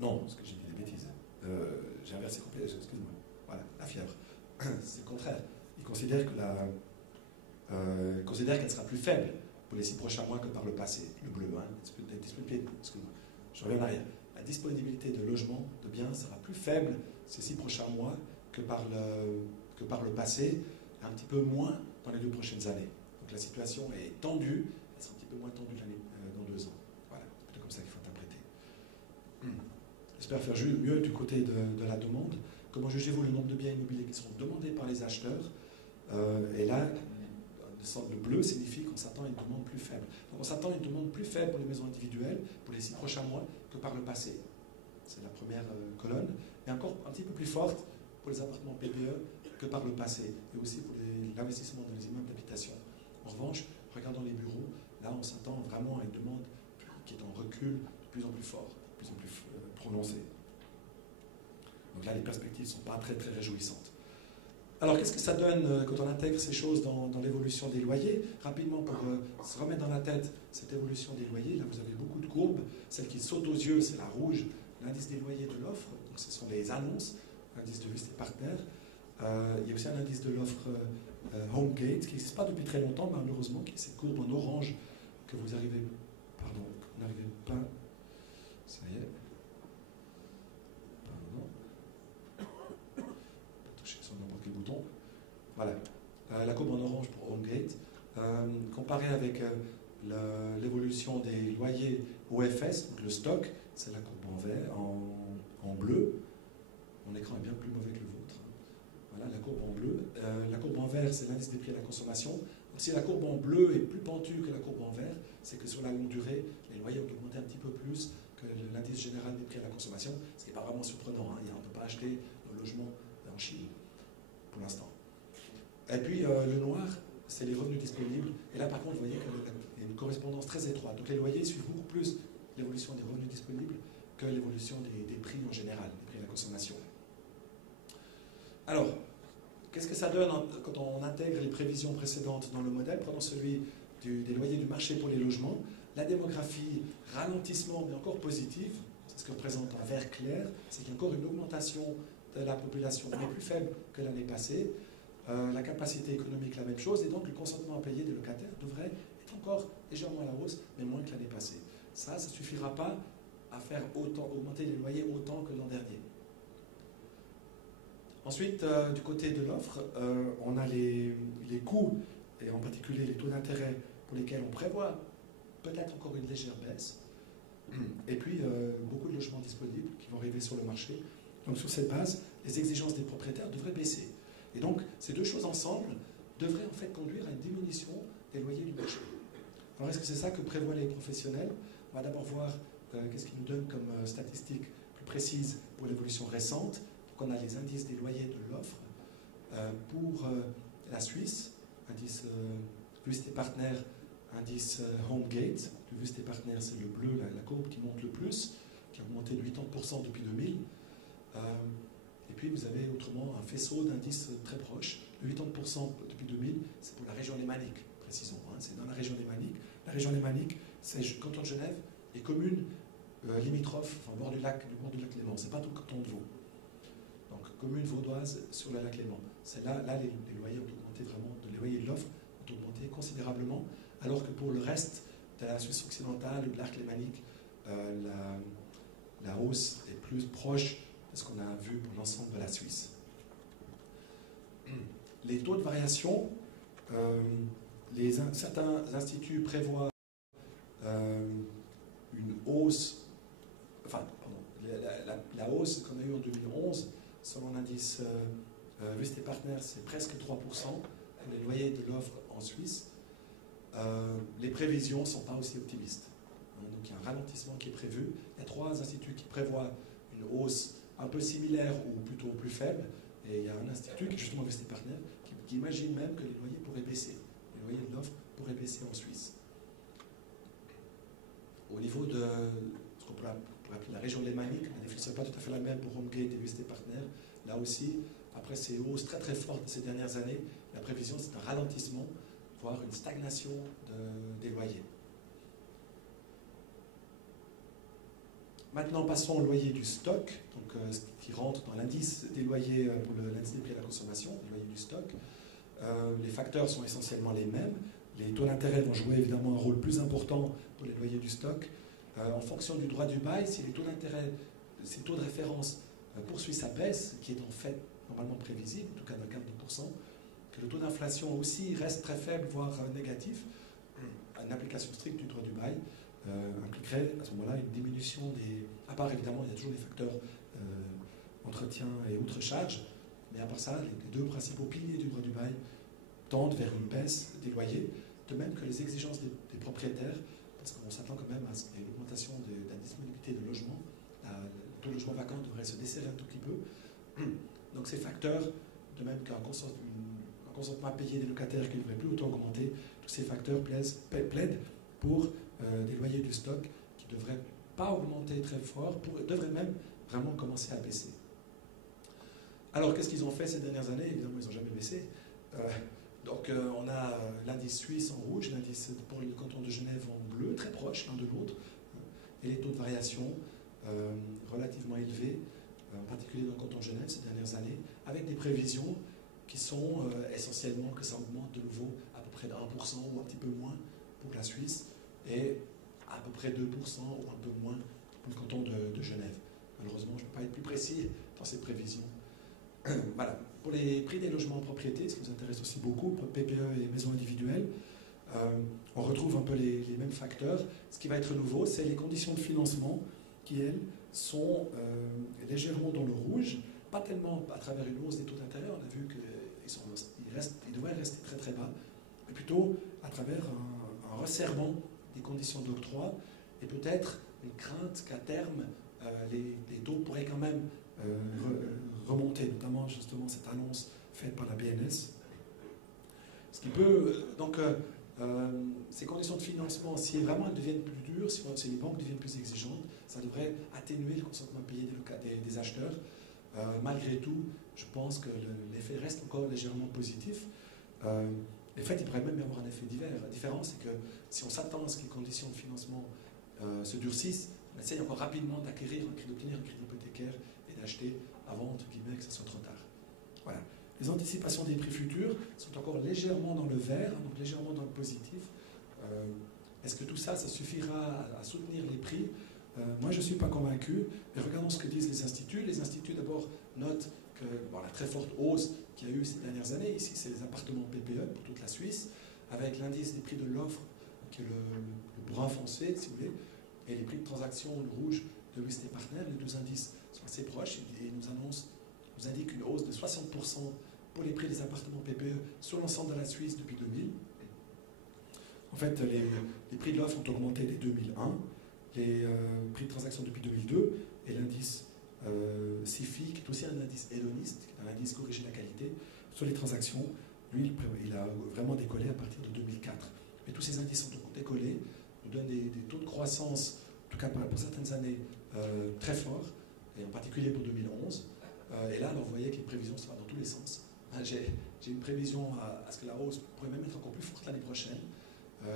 Non, parce que j'ai dit des bêtises. J'ai inversé complètement, excuse-moi. Voilà, la fièvre. C'est le contraire. Il considère qu'elle sera plus faible pour les 6 prochains mois que par le passé. Le bleu, hein, excuse-moi. Je reviens en arrière. La disponibilité de logement, de biens, sera plus faible ces 6 prochains mois que par le passé, un petit peu moins dans les 2 prochaines années. Donc la situation est tendue, elle sera un petit peu moins tendue dans 2 ans. Voilà, c'est plutôt comme ça qu'il faut interpréter. J'espère faire mieux du côté de la demande. Comment jugez-vous le nombre de biens immobiliers qui seront demandés par les acheteurs? Et là, le bleu signifie qu'on s'attend à une demande plus faible. Donc on s'attend à une demande plus faible pour les maisons individuelles pour les 6 prochains mois que par le passé. C'est la première colonne. Et encore un petit peu plus forte pour les appartements PPE que par le passé. Et aussi pour l'investissement dans les immeubles d'habitation. En revanche, regardons les bureaux. Là, on s'attend vraiment à une demande qui est en recul de plus en plus fort, de plus en plus prononcée. Donc là, les perspectives ne sont pas très, très réjouissantes. Alors, qu'est-ce que ça donne quand on intègre ces choses dans l'évolution des loyers? Rapidement, pour se remettre dans la tête cette évolution des loyers, là, vous avez beaucoup de courbes. Celle qui saute aux yeux, c'est la rouge, l'indice des loyers de l'offre. Donc, ce sont les annonces, l'indice de Wüest et Partner. Il y a aussi un indice de l'offre HomeGate, qui n'existe pas depuis très longtemps, malheureusement, qui est cette courbe en orange que vous arrivez... Pardon, vous n'arrivez pas... Ça y est. Bouton. Voilà. La courbe en orange pour HomeGate. Comparée avec l'évolution des loyers OFS, donc le stock, c'est la courbe en vert, en bleu. Mon écran est bien plus mauvais que le vôtre. Voilà, la courbe en bleu. La courbe en vert, c'est l'indice des prix à la consommation. Donc, si la courbe en bleu est plus pentue que la courbe en vert, c'est que sur la longue durée, les loyers ont augmenté un petit peu plus que l'indice général des prix à la consommation, ce qui n'est pas vraiment surprenant. Hein. On ne peut pas acheter nos logements en Chine pour l'instant. Et puis le noir, c'est les revenus disponibles. Et là, par contre, vous voyez qu'il y a une correspondance très étroite. Donc les loyers suivent beaucoup plus l'évolution des revenus disponibles que l'évolution des prix en général, des prix à la consommation. Alors, qu'est-ce que ça donne quand on intègre les prévisions précédentes dans le modèle? Prenons celui des loyers du marché pour les logements. La démographie, ralentissement, mais encore positif, c'est ce que représente un vert clair, c'est qu'il y a encore une augmentation de la population, mais plus faible que l'année passée. La capacité économique, la même chose, et donc le consentement à payer des locataires devrait être encore légèrement à la hausse, mais moins que l'année passée. Ça ne suffira pas à faire augmenter les loyers autant que l'an dernier. Ensuite, du côté de l'offre, on a les coûts, et en particulier les taux d'intérêt pour lesquels on prévoit peut-être encore une légère baisse, et puis beaucoup de logements disponibles qui vont arriver sur le marché. Donc sur cette base, les exigences des propriétaires devraient baisser. Et donc, ces deux choses ensemble devraient en fait conduire à une diminution des loyers du marché. Alors, est-ce que c'est ça que prévoient les professionnels? On va d'abord voir qu'est-ce qu'ils nous donnent comme statistiques plus précises pour l'évolution récente. Donc, on a les indices des loyers de l'offre pour la Suisse, indice Wüest et Partner, indice HomeGate. Le Wüest et Partner, c'est le bleu, la courbe qui monte le plus, qui a augmenté de 80% depuis 2000. Et puis vous avez autrement un faisceau d'indices très proches. Le 80% depuis 2000, c'est pour la région lémanique, précisons. Hein, c'est dans la région lémanique. La région lémanique, c'est le canton de Genève, les communes limitrophes, enfin, le bord du lac Léman. C'est pas tout le canton de Vaud. Donc, commune vaudoise sur le lac Léman. C'est là les loyers ont augmenté vraiment, les loyers de l'offre ont augmenté considérablement, alors que pour le reste de la Suisse occidentale ou de l'arc lémanique, la hausse est plus proche de ce qu'on a vu pour l'ensemble de la Suisse. Les taux de variation, certains instituts prévoient une hausse, enfin, pardon, la hausse qu'on a eue en 2011, selon l'indice Wüest et Partner, c'est presque 3% pour les loyers de l'offre en Suisse. Les prévisions ne sont pas aussi optimistes. Donc il y a un ralentissement qui est prévu. Il y a 3 instituts qui prévoient une hausse un peu similaire ou plutôt plus faible. Et il y a un institut qui est justement Wüest et Partner qui imagine même que les loyers pourraient baisser. Les loyers de l'offre pourraient baisser en Suisse. Au niveau de ce qu'on pourrait appeler la région lémanique, la définition n'est pas tout à fait la même pour HomeGate et Wüest et Partner. Là aussi, après ces hausses très très fortes de ces dernières années, la prévision c'est un ralentissement, voire une stagnation des loyers. Maintenant, passons au loyer du stock, donc, ce qui rentre dans l'indice des loyers pour l'indice des prix à la consommation, le loyer du stock. Les facteurs sont essentiellement les mêmes. Les taux d'intérêt vont jouer évidemment un rôle plus important pour les loyers du stock. En fonction du droit du bail, si les taux d'intérêt, ces taux de référence poursuivent sa baisse, qui est en fait normalement prévisible, en tout cas d'un 4%, que le taux d'inflation aussi reste très faible, voire négatif, une application stricte du droit du bail impliquerait à ce moment-là une diminution des... À part évidemment, il y a toujours des facteurs entretien et autres charges, mais à part ça, les deux principaux piliers du droit du bail tendent vers une baisse des loyers, de même que les exigences des propriétaires, parce qu'on s'attend quand même à ce qu'il y ait une augmentation de la disponibilité de logements. Le taux de logement vacant devrait se desserrer un tout petit peu. Donc ces facteurs, de même qu'un consentement à payer des locataires qui ne devrait plus autant augmenter, tous ces facteurs plaident pour des loyers du stock qui ne devraient pas augmenter très fort, devraient même vraiment commencer à baisser. Alors qu'est-ce qu'ils ont fait ces dernières années? Évidemment, ils n'ont jamais baissé. Donc on a l'indice suisse en rouge, l'indice pour le canton de Genève en bleu, très proche l'un de l'autre, et les taux de variation relativement élevés, en particulier dans le canton de Genève ces dernières années, avec des prévisions qui sont essentiellement que ça augmente de nouveau à peu près de 1% ou un petit peu moins pour la Suisse, et à peu près 2% ou un peu moins pour le canton de Genève. Malheureusement, je ne peux pas être plus précis dans ces prévisions. Voilà. Pour les prix des logements en propriété, ce qui nous intéresse aussi beaucoup, pour PPE et maisons individuelles, on retrouve un peu les mêmes facteurs. Ce qui va être nouveau, c'est les conditions de financement qui, elles, sont légèrement dans le rouge, pas tellement à travers une hausse des taux d'intérêt, on a vu qu'ils devraient rester très très bas, mais plutôt à travers un resserrement des conditions d'octroi et peut-être une crainte qu'à terme, les taux pourraient quand même remonter, notamment justement cette annonce faite par la BNS. Ce qui peut, donc, ces conditions de financement, si vraiment elles deviennent plus dures, si les banques deviennent plus exigeantes, ça devrait atténuer le consentement payé des acheteurs. Malgré tout, je pense que l'effet reste encore légèrement positif. En fait, il pourrait même y avoir un effet différent, c'est que si on s'attend à ce que les conditions de financement se durcissent, on essaye encore rapidement d'obtenir un crédit hypothécaire et d'acheter avant, entre guillemets, que ce soit trop tard. Voilà. Les anticipations des prix futurs sont encore légèrement dans le vert, donc légèrement dans le positif. Est-ce que tout ça, ça suffira à soutenir les prix? Moi, je ne suis pas convaincu. Mais regardons ce que disent les instituts. Les instituts, d'abord, notent que la très forte hausse qu'il y a eu ces dernières années, ici, c'est les appartements PPE pour toute la Suisse, avec l'indice des prix de l'offre, qui est le brun foncé, si vous voulez, et les prix de transaction, le rouge, de Wüest Partner. Les deux indices sont assez proches et nous indiquent une hausse de 60% pour les prix des appartements PPE sur l'ensemble de la Suisse depuis 2000. En fait, les prix de l'offre ont augmenté dès 2001, les prix de transaction depuis 2002, et l'indice SIFI, qui est aussi un indice hédoniste, qui est un indice corrigé de la qualité, sur les transactions, lui, il a vraiment décollé à partir de 2004. Mais tous ces indices ont décollé, nous donnent des taux de croissance, en tout cas pour certaines années, très forts, et en particulier pour 2011. Et là, alors, vous voyez que les prévisions sont dans tous les sens. J'ai une prévision à ce que la hausse pourrait même être encore plus forte l'année prochaine.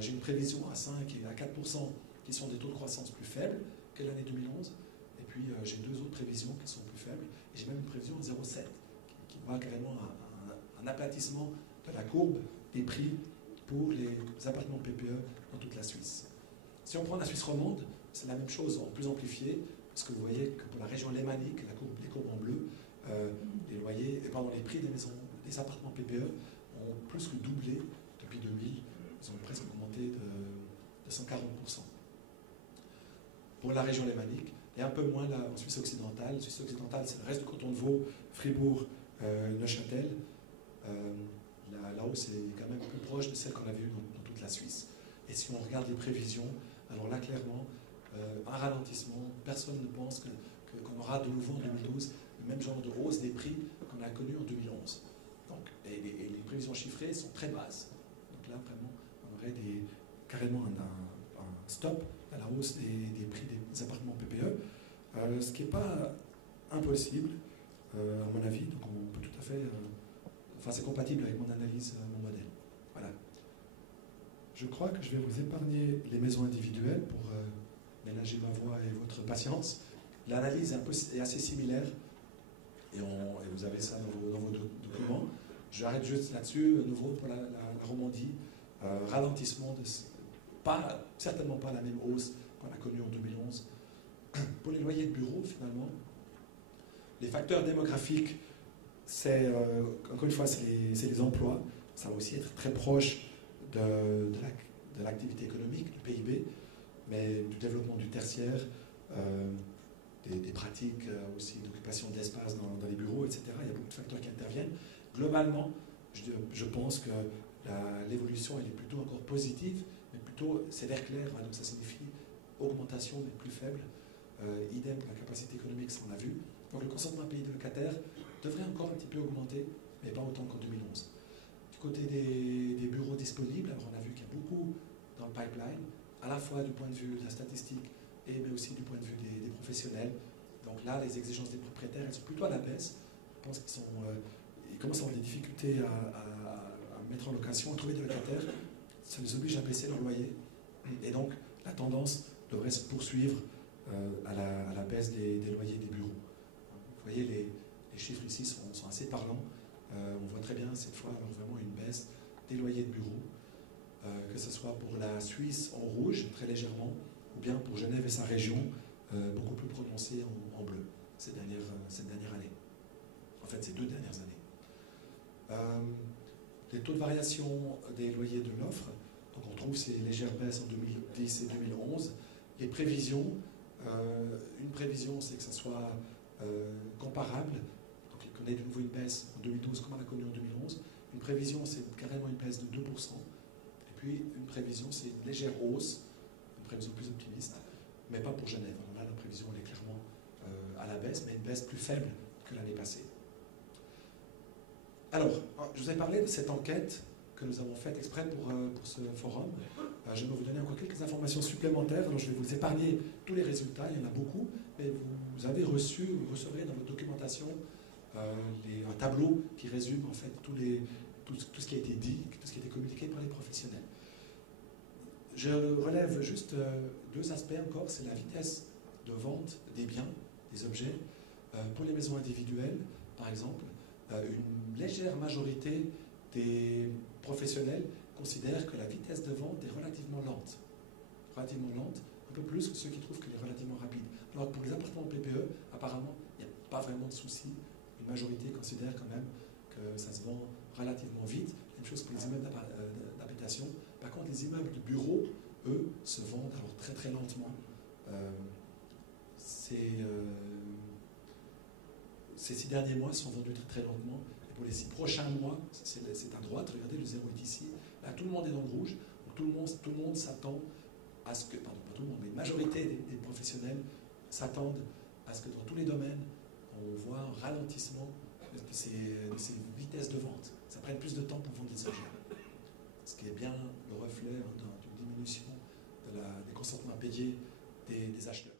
J'ai une prévision à 5 et à 4% qui sont des taux de croissance plus faibles que l'année 2011. Et puis j'ai deux autres prévisions qui sont plus faibles. Et j'ai même une prévision à 0,7 qui voit carrément un aplatissement de la courbe des prix pour les appartements PPE dans toute la Suisse. Si on prend la Suisse romande, c'est la même chose en plus amplifiée, parce que vous voyez que pour la région lémanique, les courbes en bleu, les prix des appartements PPE ont plus que doublé depuis 2000. Ils ont presque augmenté de 140%. Pour la région lémanique, et un peu moins là, en Suisse occidentale. La Suisse occidentale, c'est le reste du canton de Vaud, Fribourg, Neuchâtel. La hausse est quand même plus proche de celle qu'on avait eue dans toute la Suisse. Et si on regarde les prévisions, alors là, clairement, un ralentissement, personne ne pense qu'on aura de nouveau en 2012 le même genre de hausse des prix qu'on a connu en 2011. Donc, et les prévisions chiffrées sont très basses. Donc là, vraiment, on aurait carrément un stop à la hausse des prix des appartements PPE, ce qui n'est pas impossible, à mon avis. Donc on peut tout à fait... c'est compatible avec mon analyse, mon modèle. Voilà. Je crois que je vais vous épargner les maisons individuelles pour ménager ma voix et votre patience. L'analyse est assez similaire, et vous avez ça dans vos documents. J'arrête juste là-dessus, à nouveau pour la Romandie, ralentissement, certainement pas la même hausse qu'on a connue en 2011. Pour les loyers de bureaux, finalement, les facteurs démographiques, c'est, encore une fois, c'est les emplois. Ça va aussi être très proche de l'activité économique, du PIB, mais du développement du tertiaire, des pratiques aussi d'occupation d'espace dans les bureaux, etc. Il y a beaucoup de facteurs qui interviennent. Globalement, je pense que l'évolution elle est plutôt encore positive, mais plutôt c'est vert clair, donc ça signifie augmentation mais plus faible. Idem pour la capacité économique, ça on l'a vu. Donc le consentement pays de locataires devrait encore un petit peu augmenter, mais pas autant qu'en 2011. Du côté des bureaux disponibles, alors on a vu qu'il y a beaucoup dans le pipeline, à la fois du point de vue de la statistique, mais aussi du point de vue des professionnels. Donc là, les exigences des propriétaires, elles sont plutôt à la baisse. Je pense qu'ils commencent à avoir des difficultés à mettre en location, à trouver des locataires. Ça les oblige à baisser leur loyer. Et donc, la tendance devrait se poursuivre à la baisse des loyers des bureaux. Vous voyez, les chiffres ici sont assez parlants. On voit très bien cette fois alors, vraiment une baisse des loyers de bureaux, que ce soit pour la Suisse en rouge, très légèrement, ou bien pour Genève et sa région, beaucoup plus prononcée en bleu, cette dernière année. En fait, ces 2 dernières années. Les taux de variation des loyers de l'offre, donc on trouve ces légères baisses en 2010 et 2011. Les prévisions, une prévision, c'est que ça soit comparable. Donc il connaît de nouveau une baisse en 2012 comme on l'a connu en 2011. Une prévision, c'est carrément une baisse de 2%. Et puis une prévision, c'est une légère hausse, une prévision plus optimiste, mais pas pour Genève. Alors là, la prévision, elle est clairement à la baisse, mais une baisse plus faible que l'année passée. Alors, je vous ai parlé de cette enquête que nous avons faite exprès pour ce forum. Je vais vous donner encore quelques informations supplémentaires. Alors, je vais vous épargner tous les résultats, il y en a beaucoup, mais vous avez vous recevrez dans votre documentation un tableau qui résume en fait tout ce qui a été dit, tout ce qui a été communiqué par les professionnels. Je relève juste 2 aspects encore, c'est la vitesse de vente des biens, des objets. Pour les maisons individuelles, par exemple, une légère majorité des professionnels considèrent que la vitesse de vente est relativement lente. Relativement lente, un peu plus que ceux qui trouvent qu'elle est relativement rapide. Alors pour les appartements PPE, apparemment, il n'y a pas vraiment de souci. Une majorité considère quand même que ça se vend relativement vite. Même chose pour les immeubles d'habitation. Par contre, les immeubles de bureaux, eux, se vendent alors très très lentement. Ces 6 derniers mois sont vendus très très lentement. Et pour les 6 prochains mois, c'est à droite, regardez, le 0 est ici. Là, tout le monde est dans le rouge. Donc tout le monde s'attend à ce que, pardon, pas tout le monde, mais la majorité des professionnels s'attendent à ce que dans tous les domaines, on voit un ralentissement de ces vitesses de vente. Ça prenne plus de temps pour vendre les objets. Ce qui est bien le reflet d'une diminution des consentements à payer des acheteurs.